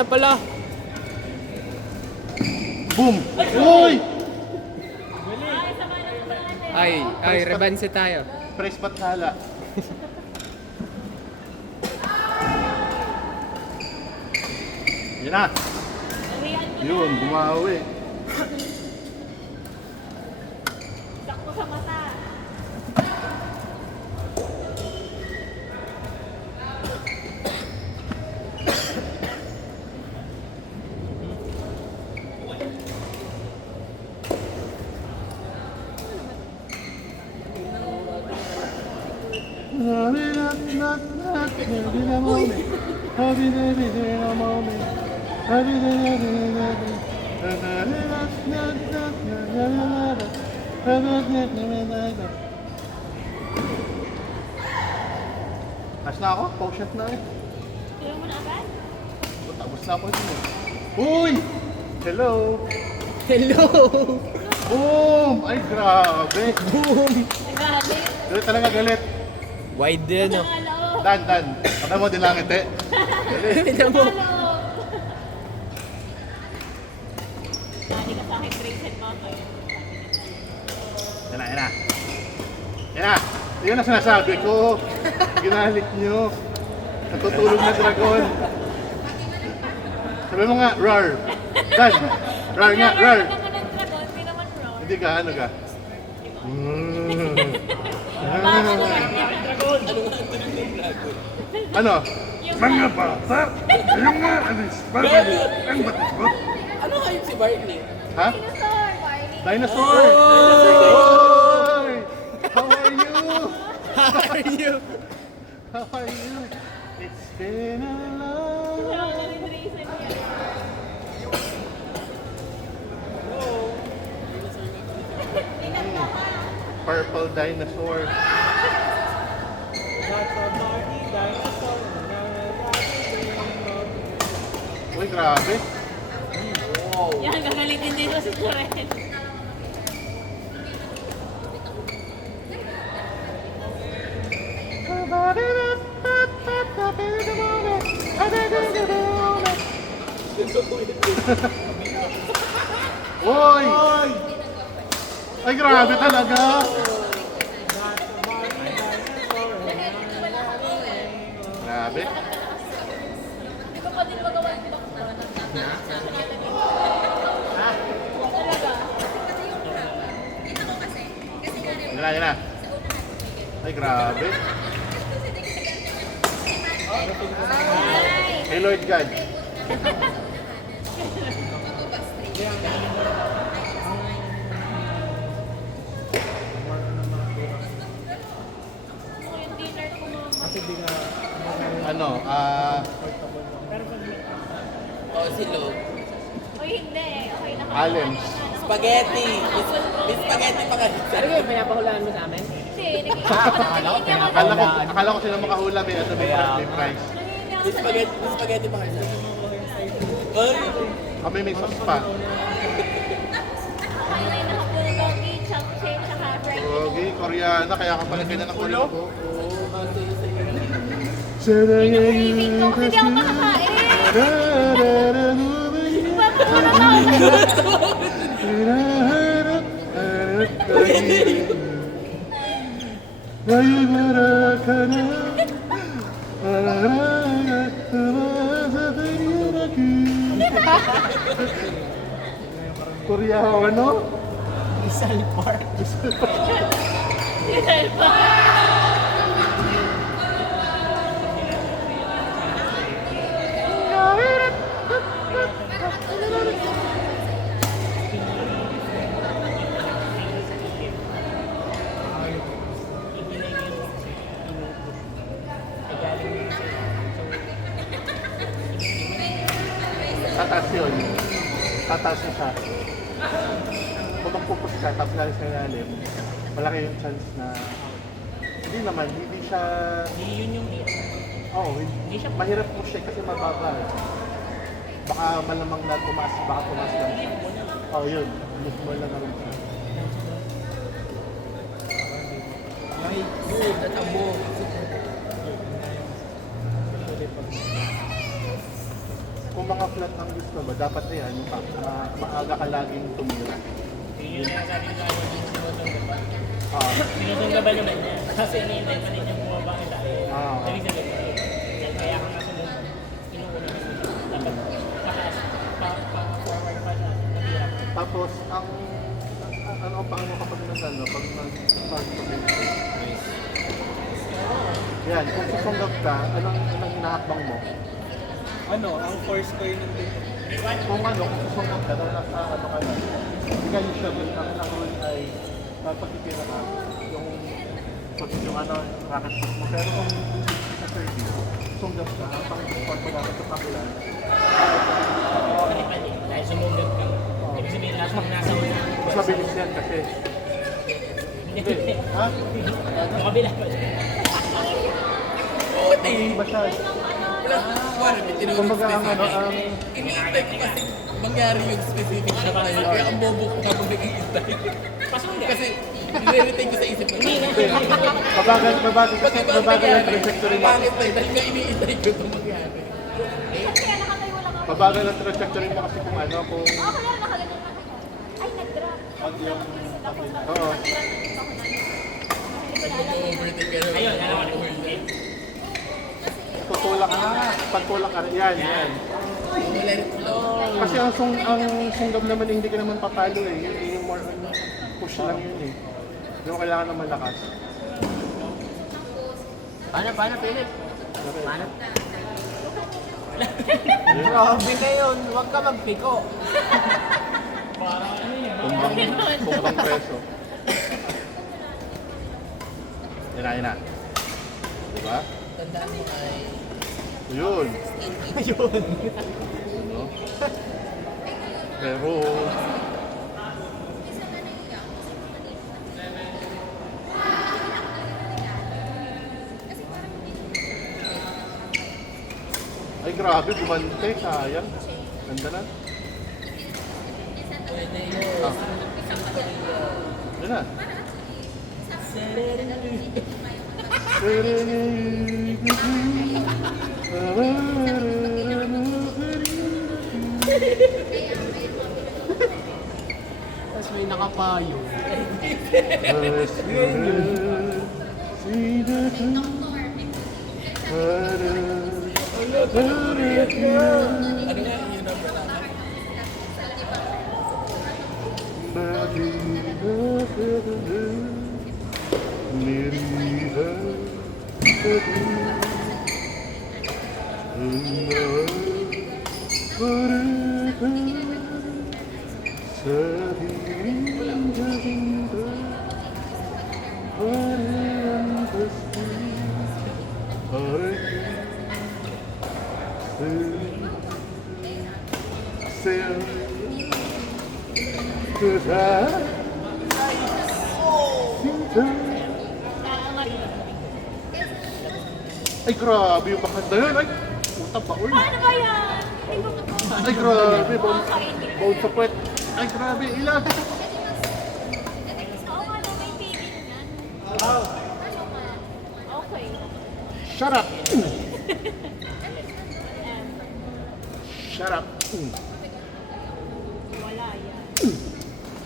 na pala. Boom! Uy! Ay, rebanse tayo. Press ba't hala? Yan na! Yun, bumawi. Sakto sa mata. As na ako? Potion na eh. Tuloy mo na agad? Tapos na ako ito. Uy! Hello! Hello! Boom! Ay, grabe! Boom! Nagalit. Galit talaga, galit. Wide din, no? Nangalaw. Dan. Ano mo, dilangit eh. Tignan mo. Hindi ka sa akin bracelet mo ako. Yan na, yan na. Yan na! Yun ang sinasabi ko. Ginalit nyo. Natutulog na dragon. Sabi mo nga, rar. Dan, rar nga, rar. Hindi naman ng dragon, hindi naman wrong. Hindi ka, ano ka? Ano? Mga bata, yung nga alis pa ang batikot. Ano kayo si Barney? Ha? Dinosaur, Barney. Dinosaur! Oy! How are you? How are you? How are you? It's been a long... Wala ka rin bracelet niya. Purple dinosaur. Uy, grabe. Yan, gagalitin dito si Joel. Uy! Ay, grabe talaga. Grabe. Hindi ko pa din magawa yung box na. Talaga. Yan na, yan na. Ay, grabe. Hey, Lord God. Ako yung dinner ko mama. Ano, O, si Lo. O hindi, okay na. Allen. Spaghetti. May spaghetti pa kayo. Ano yung pinapahulaan mo sa amin? Hindi, naging Akala ko sila makahula, may ano, may prize. May spaghetti pa kayo. Ay, Kami may sauce pa. Highlight na ako ng doggy, chapchae, tsaka fried. Okay, Koreana, kaya ka pala ganyan ng kulo ko. Craving ko kasi di ako makakain. Wala na ako. Koreano? Isal Park. Dahil pa. Tataas yun. Tataas na siya. Kung magpupus ka, tapos galing sa ilalim, malaki yung chance na... Hindi naman, hindi siya... yun yung Oo, hindi siya... Mahirap push siya kasi mababa. Baka malamang na tumaas, baka tumaas lang siya. Oo, yun. Lift mo lang naman siya. Ay, good. Natabo. Kung mga flat ang gusto ba, dapat na yan, maaga ka laging tumira. Yun yung sabi ko tayo, sinusunggaban ba? Sinusunggaban naman niya. Kasi iniintay pa rin yung bumaba ang tayo. Ibig sabihin, kaya kang nasunod, inuuna na sila. Dapat pa-forward pa siya. Nabihap. Tapos, ano paano kapag nagano, pag yan, kung susunggab ka, anong hinahakbang mo? Ano, ang force ko yun nandito. Kung susunggab ka, dahil nasa ano ka na, hindi ka usually, ang rule ay pagpipila ka, yung racket mo. Pero kung sa service, susunggab ka, pang support mo dapat sa kabila. Pali-pali. Dahil sumugod ka. Ibig sabihin, lahat ng nasa una. Mas mabilis yan kasi. Hindi. Ha? Yung kabila pa siya. Puti! Hindi ba siya? Wala, wala, may tinurong Kumbaga, specific. Iniintay ko kasi mangyari yung specific shot na yun. Kaya ang bobo ko habang nag-iintay. Pasunod. Kasi, nire-retain ko sa isip ko. Hindi nga. Mabagal ang trajectory mo. Pangit na yun, dahil nga iniintay ko ito mangyari. Kaya nakatayo lang ako. Mabagal ang trajectory mo kasi kung ano, kung Oo, kaya nakaganyan lang ako. Ay, nag-drop. yung... Ako na. Oo. Overtake ka na. Ayun, alam ko na. Tutulak ka. Pagtulak ka. Yan. Let it flow. Kasi ang sunggab naman, hindi ka naman papalo eh. Yun yung more on push lang yun eh. Hindi mo kailangan ng malakas. Paano, Philip? Paano? Grabe na yun, huwag ka magpiko. Tumbang preso. Yan na. Diba? Tandaan mo ay... Yun. Ano? Pero... Ay grabe, gumante, sayang. Ganda na. Pwede yun. Yan na. Tapos may nakapayo. Ano nga yun ang malaman? Ay grabe yung bakanda yun. Ay, puta pa uy. Paano ba yan? Hindi ko Ay grabe, bawang sa puwet. Ay grabe, ilan? Oo nga, no, may pigil yan. Ano nga? Okay. Shut up. Shut up. Wala yan.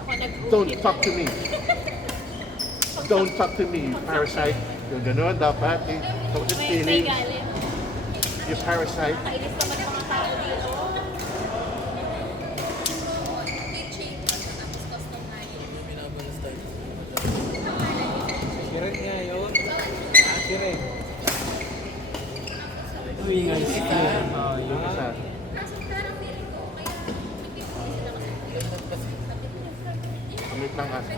Ako nag-uwi. Don't talk to me. Don't talk to me, parasite. Yung gano'n dapat. Don't just May feelings. galit. You parasite. Kainis naman mga tao dito. Minabalas tayo. Siren nga yun. Siren. Uy, nga Yung isa. Amit ng aso.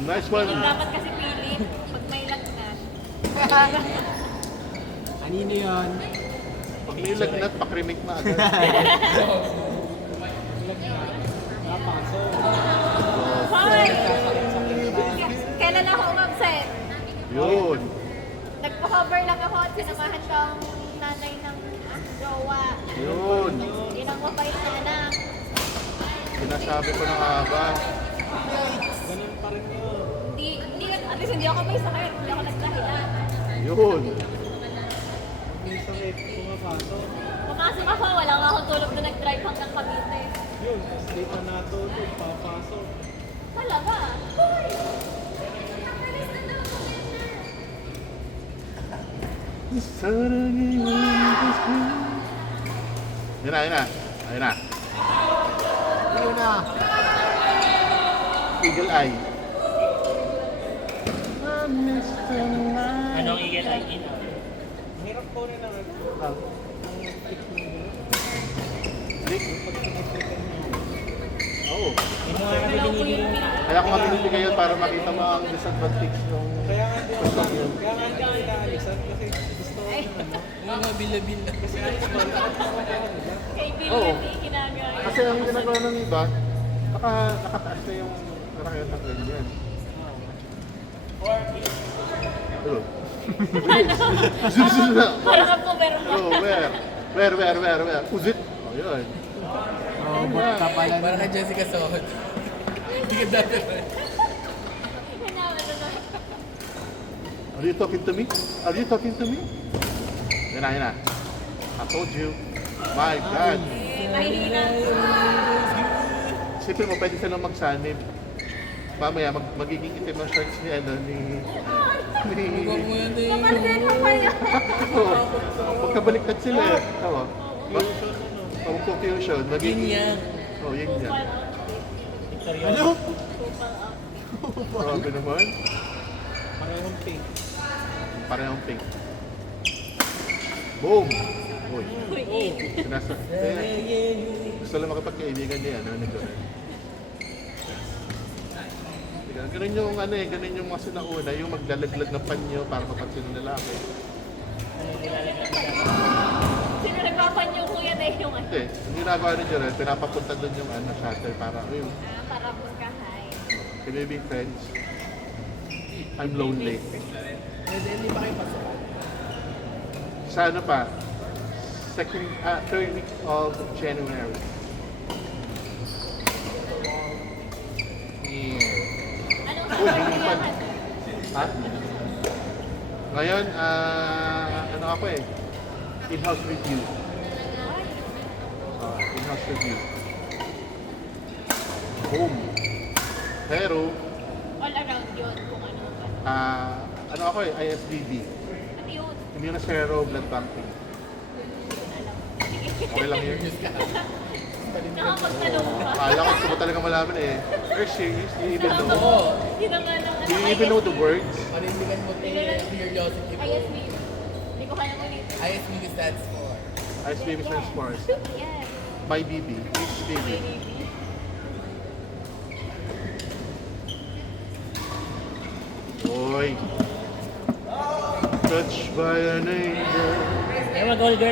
Nice one. Dapat kasi Philip, pag may lagnat. Anino yun? Pag may lagnat, pakrimik na agad. Hoy! Kailan ako umabsent? Yun. Nagpa-cover lang ako at sinamahan ko ang nanay ng jowa. Yun. Yun ang mabait na anak. Sinasabi ko ng haba. Hindi, least hindi ako may sakit. Hindi ako nagdahilan. Yun. May sakit, pumapasok. Pumasok ako, wala nga akong tulog na nag-drive hanggang Cavite. Yun, tapos di pa natulog, papasok. Talaga. Sarangin Yun na, yun na. Ayun na. Yun na. Eagle Eye. I miss the night. Anong eagle eye? In out. Hirap po rin naman. Ah, Ang click mo yun. Click. Pag siniklikan mo. Oo. Hindi mo nga kasi binibigyan yung Kaya ko nga binibigay yun para makita mo ang disadvantage ng Kaya nga di ako kaya nga di ako inaalisan kasi gusto ko Ay. naman. Mga bila-bila. Kasi ano naman, lahat ng mga nila. Kay Bill Oo. hindi ginagawa. Kasi ang ginagawa ng iba, nakataas na yung karakyan ng ganyan. Oh. Susunod na. Parang ako meron pa. Oh, where? Uzit. Oh, yun. Robot ka pala Para kay Jessica Soho. Hindi ka dati. Hinawa na lang. Are you talking to me? Are you talking to me? Yan na, yan na. I told you. My God. Mahina. Siyempre mo, pwede silang magsanib. Mamaya, magiging itim ang shorts ni ano, ni... Huwag mo yan eh. Kapalden mo pa yun. Oo. Magkabaliktad sila eh. Tama? Confusion. Yun Magiging... yan. Oh, yun yan. Victorioso. Grabe naman. Parehong pink. Parehong pink. Boom! Uy. Uy, Sinasa... Gusto lang makapagkaibigan niya, ano, ni Joel. Ganun yung ano eh, ganun yung mga sinauna, yung maglalaglag ng panyo para mapansin ng lalaki. sino nagpapanyo ko yan eh yung ano. Hindi, yung ginagawa ni Joel, pinapapunta doon yung ano, shutter para, uy, Para pagkahay. can we be friends? I'm lonely. Pwede, hindi pa kayo pasukan. Sa ano pa? Third week of January. Yeah. Anong Uy, sabi hindi niya? pa. Ha? Ngayon, ano ako eh? In-house review. In-house review. Boom. Pero, All around yun kung ano ba. ano ako eh, ISBB. Ano yun? Immunosero blood banking. Okay lang yun. Nakapagtanong pa. Akala ko gusto mo talaga malaman eh. You're serious? You even know? Oo. Yun ang ano. Do you even know the words? Panindigan mo curiosity mo. ISB. Hindi ko kaya ulit. ISBB stands for. ISBB stands for Yes. My BB. It's baby. Oy. Touched by an angel. Kaya mag-all girl